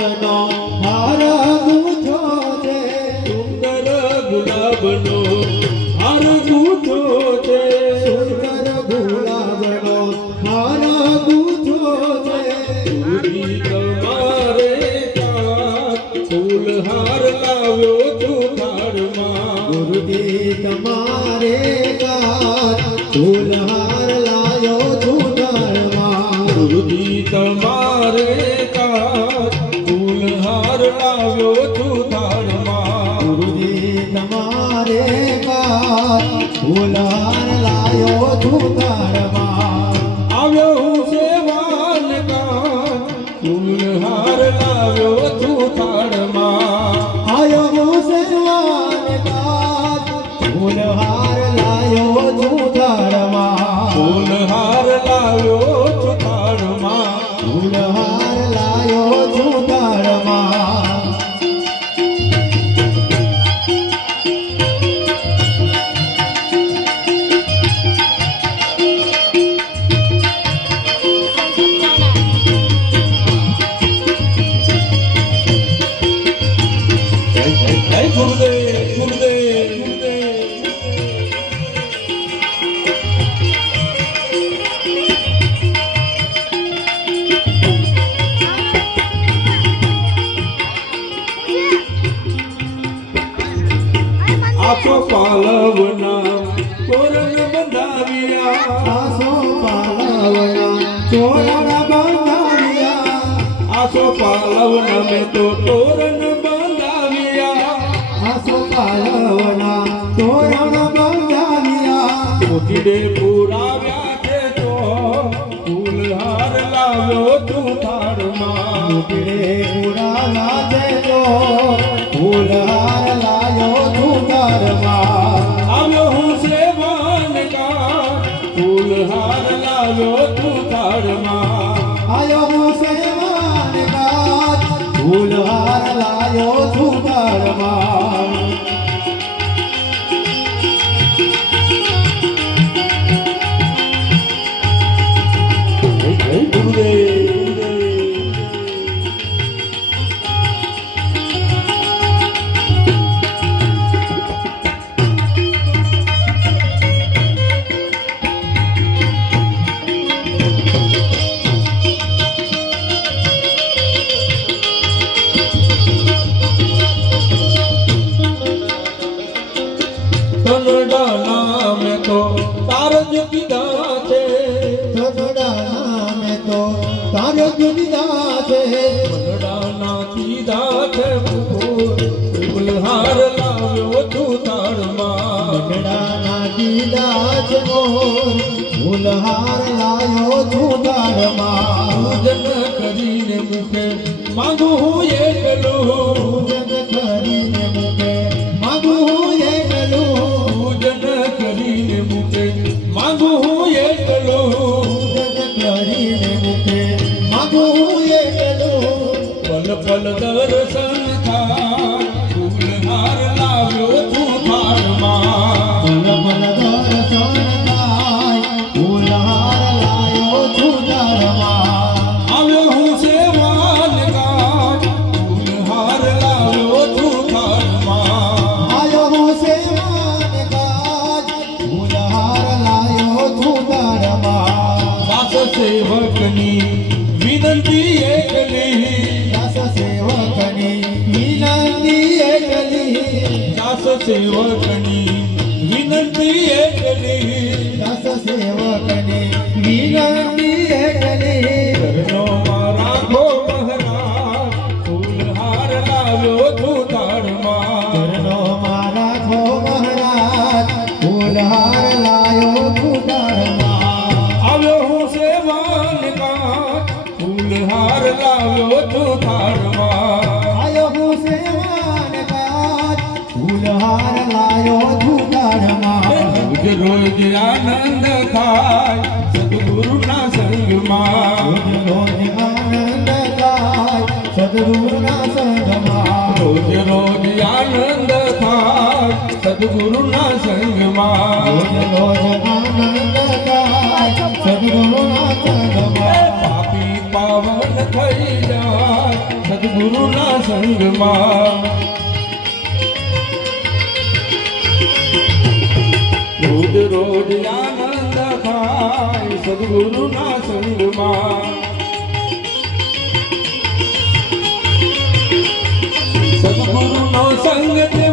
ગુલાબનો હાર ગૂંથો છે, સુંદર ગુલાબનો હાર ગૂંથો છે, સુંદર ગુલાબનો હાર ગૂંથો છે, ગુરુજી તમારે કાંઠ ફૂલહાર લાવ્યો છું થાળમાં, ગુરુજી તમારે કાંઠ ફૂલહાર લાયો છું થાળમાં, ગુરુજી તમારે કાંઠ ફૂલહાર લાવ્યો છું થાળમાં, ગુરુજી તમારે કાંઠ ફૂલહાર લાયો છું થાળમાં, આવ્યો હું સેવાન કાંઠ ફૂલહાર લાવ્યો છું થાળમાં, આયો હું સેવાન કાંઠ ફૂલહાર લાયો છું થાળમાં, ફૂલહાર લાવ્યો છું થાળમાં, ફૂલહાર લાયો છું થાળમાં, જય ગુરુદેવ ગુરુદેવ ગુરુદેવ. આસો પાલવના તોરણ બંધાવ્યા, આસો પાલવના તોરણ બંધાવ્યા, આસો પાલવના મેં તો તોરણ બંધાવ્યા, આસો પાલવના તોરણ બંધાવ્યા, મોતીડે પુરાવ્યા છે તો ફૂલહાર લાવ્યો તું થાળમાં, ઉકળે ઉડાલા દેજો ફૂલહાર લાયો છું ઘરમાં, આવ્યો હું સેવાન કાંઠ ફૂલહાર લાવ્યો તું થાળમાં, આયો હું સેવાન કાંઠ ફૂલહાર લાયો છું ઘરમાં, જય ગુરુદેવ ગુરુદેવ. તનડા નામે તો તાર જ પીધા છે, સગડા નામે તો તારો જુદા છે, તનડાના પીધા છે ફૂલહાર લાવ્યો તું થાળમાં, સગડાના દીદા છે મોર ફૂલહાર લાયો છું ઘરમાં, પૂજન કરીને મુખે માંગુ હું એકલું, પૂજન કરીને મુખે માગું હું એકલું, પૂજન કરીને મુખે માંગુ હું એકલું, પૂજન કરીને મુખે માગું હું એકલું, પલ પલ દર્શન થાય ફૂલહાર લાવ્યો તું થાળમાં, પલ પલ દર્શન થાય ફૂલહાર લાયો છું ઘરમાં, આવ્યો હું સેવાન કાંઠ ફૂલહાર લાવ્યો તું થાળમાં, આયો હું સેવાન કાંઠ ફૂલહાર લાયો છું ઘરમાં, દાસ સેવકની વિનંતી એકલી, દાસ સેવકની વિનંતી એકલી, દાસ સેવકની વિનંતી એકલી, દાસ સેવકની વિનંતી એકલી, ઘરનો રાખો મહારાજ ફૂલહાર લાવ્યો તું થાળમાં, ચરણો મારા ખો મહારાજ ફૂલહાર લાયો છું ઘરમાં, આવ્યો હું સેવાન કાંઠ ફૂલહાર લાવ્યો તું થાળમાં, આયો હું સેવાન કાંઠ ફૂલહાર લાયો છું ઘરમાં, રોજ રોજ આનંદ થાય સદગુરુના સંગમાં, રોજ રોજ આનંદ થાય સદગુરુના સંગમાં, રોજ રોજ આનંદ થાય સદગુરુના સંગમાં, રોજ રોજ આનંદ થાય સદગુરુના સંગમાં, પાપી પાવન થઈ જાય સદગુરુ સંગમાં રોજ રોજ આનંદ થાય સદગુરુના સંગમાં સદગુરુનો સંગ